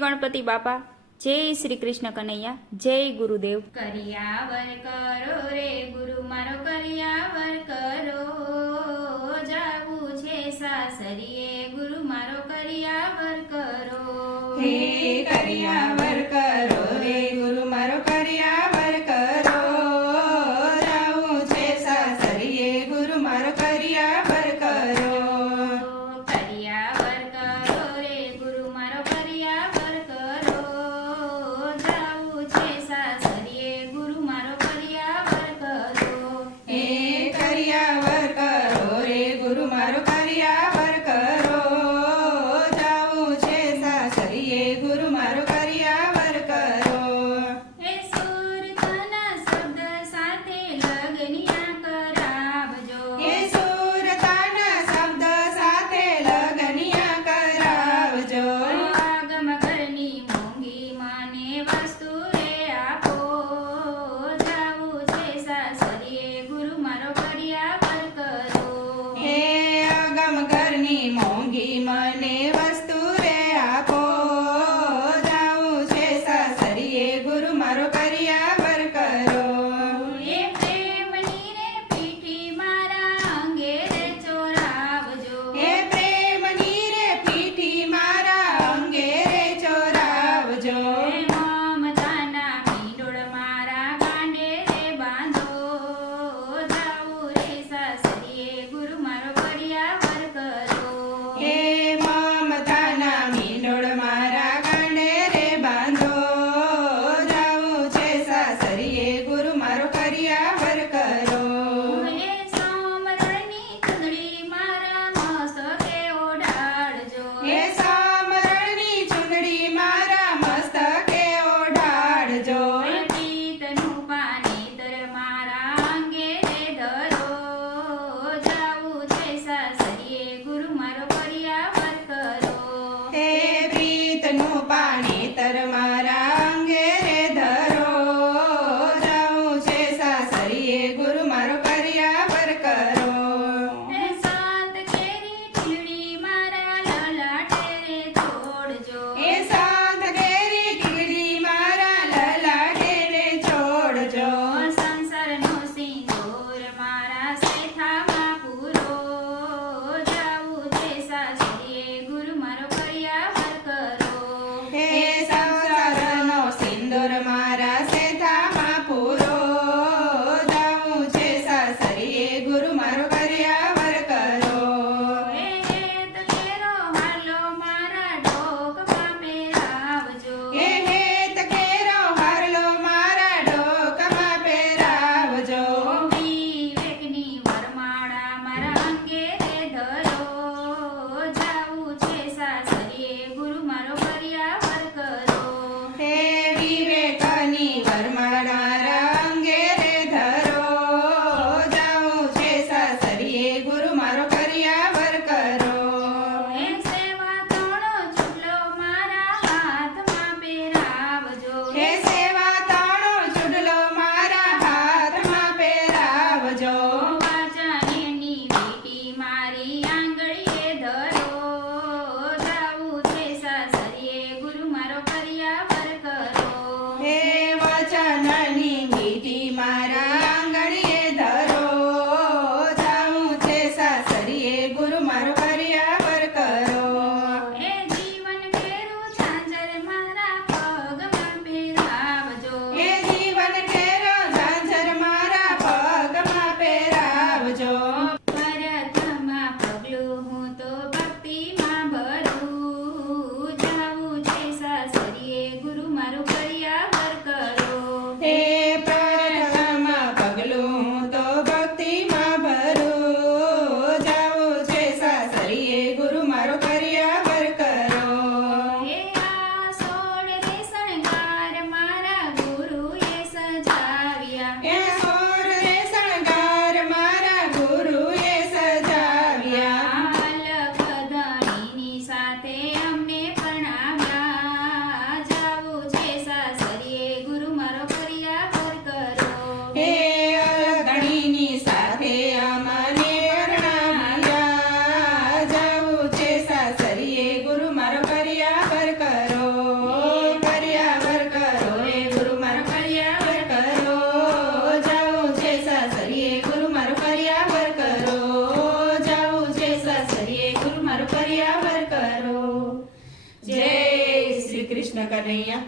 ગણપતિ બાપા, જય શ્રી કૃષ્ણ કનૈયા, જય ગુરુદેવ। કરિયાવર કરો રે ગુરુ મારો કરિયાવર કરો, જાવું છે સાસરીએ ગુરુ મારો કરિયાવર કરો। હે કરિયાવર કરો રે ગુરુ મારો કરિયાવર કરો, જાવું છે સાસરીએ ગુરુ મારો કરિયાવર કરો। કરિયાવર કરો રે ગુરુ મારો કરિયાવર કરો, જાવું છે સાસરીએ ગુરુ મારો કરિયાવર કરો। હે કરિયાવર કરો રે ગુરુ મારો કરિયાવર કરો, જાવું છે સાસરીએ ગુરુ મારો કરિયાવર કરો। હે સુરતાના શબ્દ સાથે લગનિયા કરાવજો, હે સુરતાના શબ્દ સાથે લગનિયા કરાવજો। આગમ ઘરની મોંઘી માને વસ્તુ રે આપો, જાવું છે સાસરીએ ગુરુ મારો કરિયાવર કરો। હે અગમ ઘરની મોંઘી મને વસ્તુ રે આપો, જાવું છે સાસરીએ ગુરુ મારો કરિયાવર કરો। એ પ્રેમની રે પીઠી મારા અંગે રે ચોરાવજો, હે પ્રેમની રે પીઠી મારા અંગે રે ચોરાવજો। એ મમતાના મીંડોળ મારા કાંડે રે બાંધો, જાવું રે સાસરીએ ગુરુ મારો કરિયાવર કરો। હે મમતાના મીંડોળ મારા કાંડે રે બાંધો, જાવું છે સાસરીએ ગુરુ મારો કરિયાવર કરો। એ સોમરણની ચૂંદડી મારા મસ્તકે ઓઢાડજો, હે સામરણની ચૂંદડી મારા મસ્તકે ઓઢાડજો। એ પિત્તનું પાનેતર મારા અંગે રે ધરો, જાવું છે સાસરીએ ગુરુ મારો કરિયાવર કરો। હે પ્રીતનું પાનેતર મારા અંગે રે ધરો, જાવું છે સાસરીએ ગુરુ મારો કરિયાવર કરો। હે સાત કેરી ટીલડી મારા લલાટે રે છોડજો, હે સાત કેરી ટીકડી મારા લલાટે રે છોડજો। સંસારનો સિંદૂર મારા શેથામાં પૂરો, જાવું છે સાસરીએ ગુરુ મારો કરિયાવર કરો। હે સંસારનો સિંદૂર મારા શેથામાં પૂરો, જાવું છે સાસરીએ ગુરુ મારો કરિયાવર કરો। હે હેત કેરો હાલો મારા ડોકમાં પહેરાવજો, હે હેત કેરો હારલો મારા ડોકમાં પહેરાવજો। વિવેકની વરમાળા મારા અંગે રે ધરો, જાવું છે સાસરીએ ગુરુ મારો કરિયાવર કરો। હે વિવેકની વરમાળા અંગે રે ધરો, જાવું છે સાસરીએ ગુરુ મારો કરિયાવર કરો। હે સેવા તોણો ચૂડલો મારા હાથમાં પહેરાવજો, હે સેવા તાણો ચૂડલો મારા હાથમાં પહેરાવજો। વાચાનેની વીંટી મારી આંગળીએ ધરો, જાવું છે સાસરીએ ગુરુ મારો કરિયાવર કરો। હે વચનની વીંટી મારા આંગળીએ ધરો, જાવું છે સાસરીએ ગુરુ મારો કરિયાવર કરો। હે જીવન કેરું ઝાંઝર મારા પગમાં પહેરાવજો, હે જીવન કેરો ઝાંઝર મારા પગમાં પહેરાવજો। પરથમાં પગલું હું તો ભક્તિમાં ભરું, જાવું છે સાસરીએ ગુરુ મારું કરિયાવર કરો। હે પ્રથમ પગલું હું તો ભક્તિમાં ભરું, જાવું છે સાસરીએ ગુરુ મારો કરિયાવર કરો। હે આ સોળ રે શણગાર મારા ગુરુએ સજાવ્યા, હે સોળ રે શણગાર મારા ગુરુએ સજાવ્યા। લખધણીની સાથે અમને પરણાવ્યા, જાવું છે સાસરીએ ગુરુ મારો કરિયાવર કરો। હે અલગણીની સાથે અમને પરણાવ્યા, જાવું છે સાસરીએ ગુરુ મારો કરિયાવર કરો। સાસરીએ ગુરુ મારો કર્યા વર કરો. જય શ્રી કૃષ્ણ કનૈયા.